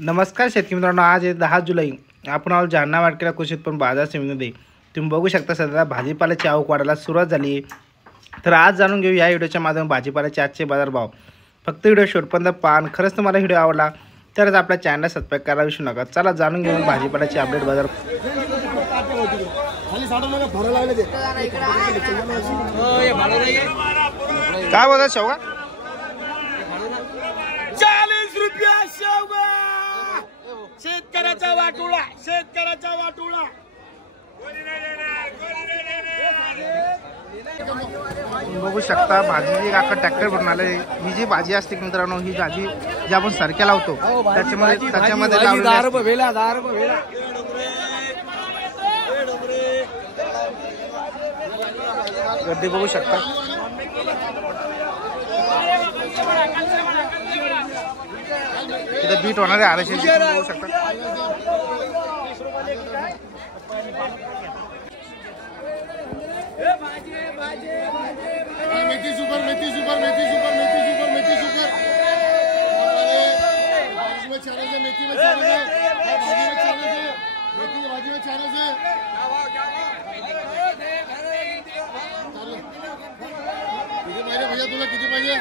नमस्कार शेतकरी मित्रांनो, आज आहे 10 जुलै. आपण आलो जालना मार्केटला कृषी उत्पन्न बाजार समितीमध्ये. तुम्ही बघू शकता सध्या भाजीपाल्याची आवक वाढायला सुरुवात झाली आहे. तर आज जाणून घेऊ या व्हिडिओच्या माध्यमातून भाजीपाल्याचे आजचे बाजार भाव. फक्त व्हिडिओ शेवटपर्यंत पहा. खरंच तुम्हाला व्हिडिओ आवडला तरच आपल्या चॅनलला सबस्क्राईब करायला विसरू नका. चला जाणून घेऊ भाजीपाल्याचे अपडेट बाजार. काय बोलतात शेवगा? 40 रुपया शेवगा. शेतकऱ्याचा वाटोळा, शेतकऱ्याचा वाटोळा. बघू शकता भाजी काका ट्रॅक्टर भरून आले. ही जी भाजी असते मित्रांनो, ही भाजी जी आपण सरक्या लावतो त्याच्यामध्ये गर्दी बघू शकता. इथं बीट होणार आहे आराशे बघू शकता. मेथी सुपर, मेथी सुपर, मेथी सुपर, मेथी सुपर, मेथी सुपर. मेथी में चालीस है, भाजी में 40 है, मेथी की भाजी में 40 है. किती पाहिजे भैया तुला? किती पाहिजे?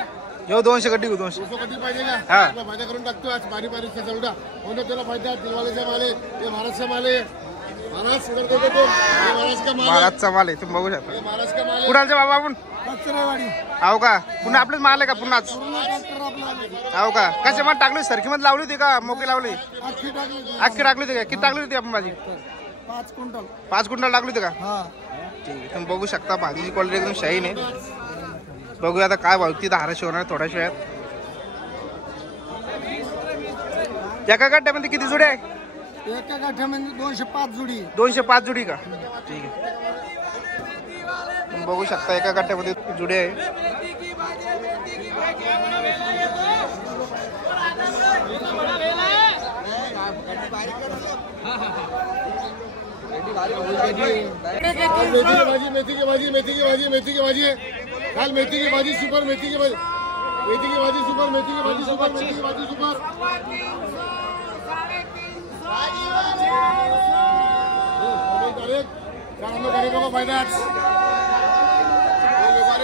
येऊ 200 गड्डी 200 कधी पाहिजे का? हा फायदा करून टाकतो आज. बारी बारीचा चवडा होणं त्याला फायदा. दिलवालेचा माल आहे, हे महाराजचा माल आहे. महाराज करतो तो महाराज का माल, महाराजचा माल आहे. तुम्ही बघू शकता. महाराज का माल आहे. कुणालचे बाबा आपण कचरेवाडी. आहो का? पुन्हा आपलेच माल आहे का? पुन्हाच आहो का? कशा मध्ये टाकली? सरकी मध्ये लावली होती का मोकी लावली? अख्खी टाकली होती का? किती टाकली होती आपण भाजी? 5 क्विंटल. 5 क्विंटल टाकली होती का? हा. ठीक आहे. तुम्ही बघू शकता भाजीची क्वालिटी एकदम शाईन आहे. बघूया आता काय भाव ती 1200 होणार थोड्या वेळात. एका गड्ड्यामध्ये किती जुडे आहे? एका गाठ्यामध्ये 205 जुडी. 205 जुडी का? ठीक आहे. तुम्ही बघू शकता एका गड्ड्यामध्ये जुडे आहे. मेथी की भाजी, मेथी की भाजी, मेथी की भाजी है. काल मेथी की भाजी सुपर, मेथी की भाजी, मेथी की भाजी सुपर, मेथी की भाजी सुपर, मेथी की भाजी सुपर. गरीबों को फायदा.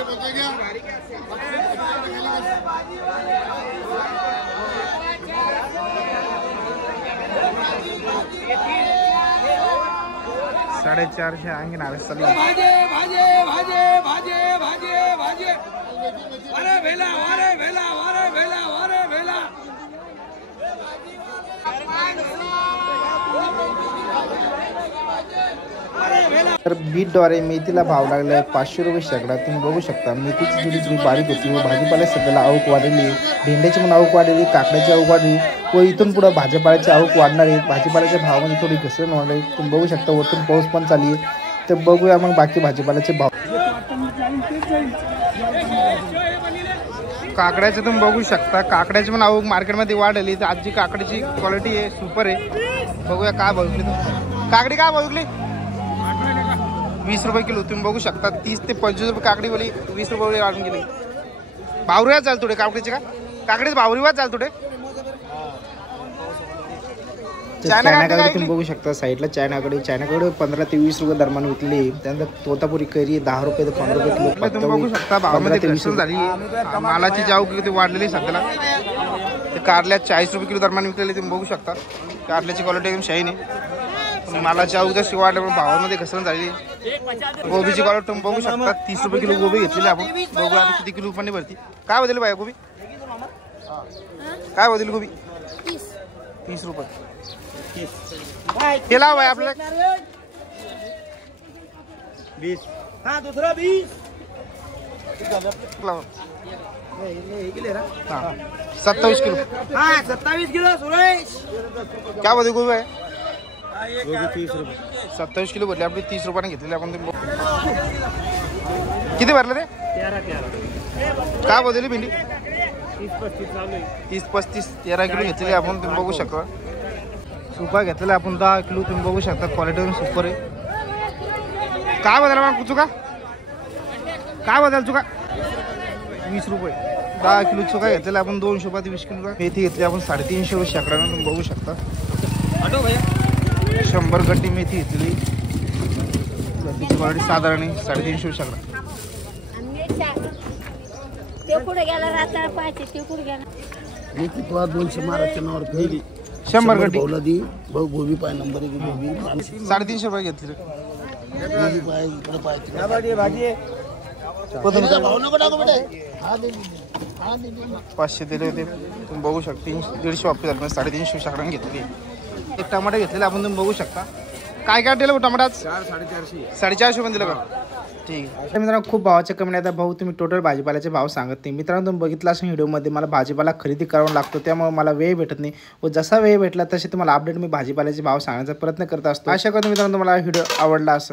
बोलते क्या? 450 आणखी नावे चालू. भाजे भाजे भाजे भाजे भाजे भाजे. अरे भेला, अरे भेला, अरे भेला, अरे भेला. तर बीटद्वारे मेथीला भाव लागला आहे 500 रुपये शेकडा. तुम्ही बघू शकता मेथीची जुडी थोडी बारीक होती व भाजीपाला सध्याला आवक वाढली. भेंड्याची पण आवक वाढली, काकड्याची आवक वाढली व इथून पुढे भाजीपाल्याची आवक वाढणार आहे. भाजीपाल्याच्या भावामध्ये थोडी घसरण होणार आहे. तुम्ही बघू शकता वरतून पाऊस पण चालू आहे. तर बघूया मग बाकी भाजीपाल्याचे भाव. काकड्याचे तुम्ही बघू शकता, काकड्याची पण आवक मार्केटमध्ये वाढली. तर आजची काकड्याची क्वालिटी आहे सुपर आहे. बघूया काय बघली. काकडी काय बघली? 20 रुपये किलो. तुम्ही बघू शकता 30 ते 25 रुपये काकडी बोली, 20 रुपये वाढून गेली. भावरीवात झालं थोडे काकडीचे का? काकडीच भावरीवात झालं थोडे. चायनाकडे तुम्ही बघू शकता साईडला चायनाकडे 15 ते 20 रुपये दरम्यान विकली. त्यानंतर तोतापुरी कैरी 10 रुपये ते 15 रुपये किलो. तुम्ही बघू शकता भावामध्ये घसरण झाली. मालाची जाव किती वाढलेली सध्याला. कारल्या 40 रुपये किलो दरम्यान विकलेली. तुम्ही बघू शकता कारल्याची क्वालिटी एकदम शाईन आहे. मालाची आवक जशी वाढल्यामुळे भावामध्ये घसरण झाली. गोबीची क्वालिटी तुम्ही बघू शकता 30 रुपये किलो गोबी घेतलेली आपण. बघू आता किती किलो पण भरती. काय बदल बाय गोबी? काय बदल गोबी? 30 रुपये केला भाई आपल्याला 20. हा दुसरा 20. 27 किलो. हा 27 किलो सुरेश. क्या बदल गोबी आहे? 27 किलो भरले आपली 30 रुपयाने घेतलेली आपण. किती भरले ते? 13. काय बदलली भेंडी? 30-35 13 किलो घेतलेली आपण. तुम्ही बघू शकता सुका घेतलेला आपण 10 किलो. तुम्ही बघू शकता क्वालिटी सुपर आहे. काय बदल मग चुका? काय बदल चुका? 20 रुपये 10 किलो चोखा घेतलेला आपण 200 रुपयात 20 किलो मेथी घेतली आपण 350 रुपये शेकडानं तुम्ही बघू शकता. 100 गड्डी मेथी घेतली. गड्डीची क्वालिटी साधारण 350 रुपये शेकडा. मेथी तो 200 महाराष्ट्र नावावर पहिली 100 गड्डी दी भाऊ गोबी पाय नंबर 1 गोबी 350 रुपये घेतली. गोबी पाय इकडे पाय कोथिंबीर भाऊ नको टाकू बेटा. हा दे 500 दिले होते तुम्ही बघू शकता. 150 वापस झाले 350 शेकडानं घेतली. एक टमाटर घेतलेला आपण तुम्ही बघू शकता. काय काय दिलं टमाटर? 450 पण दिलं का? ठीक आहे मित्रांनो, खूप भावाचे कमी नाही. भाऊ तुम्ही टोटल भाजीपाल्याचे भाव सांगत नाही. मित्रांनो तुम्ही बघितला असेल व्हिडिओमध्ये मला भाजीपाला खरेदी करावा लागतो, त्यामुळे मला वेळ भेटत नाही. व जसा वेळ भेटला तसे तुम्हाला अपडेट मी भाजीपाल्याचे भाव सांगण्याचा प्रयत्न करत असतो. अशा करून मित्रांनो तुम्हाला व्हिडिओ आवडला असेल.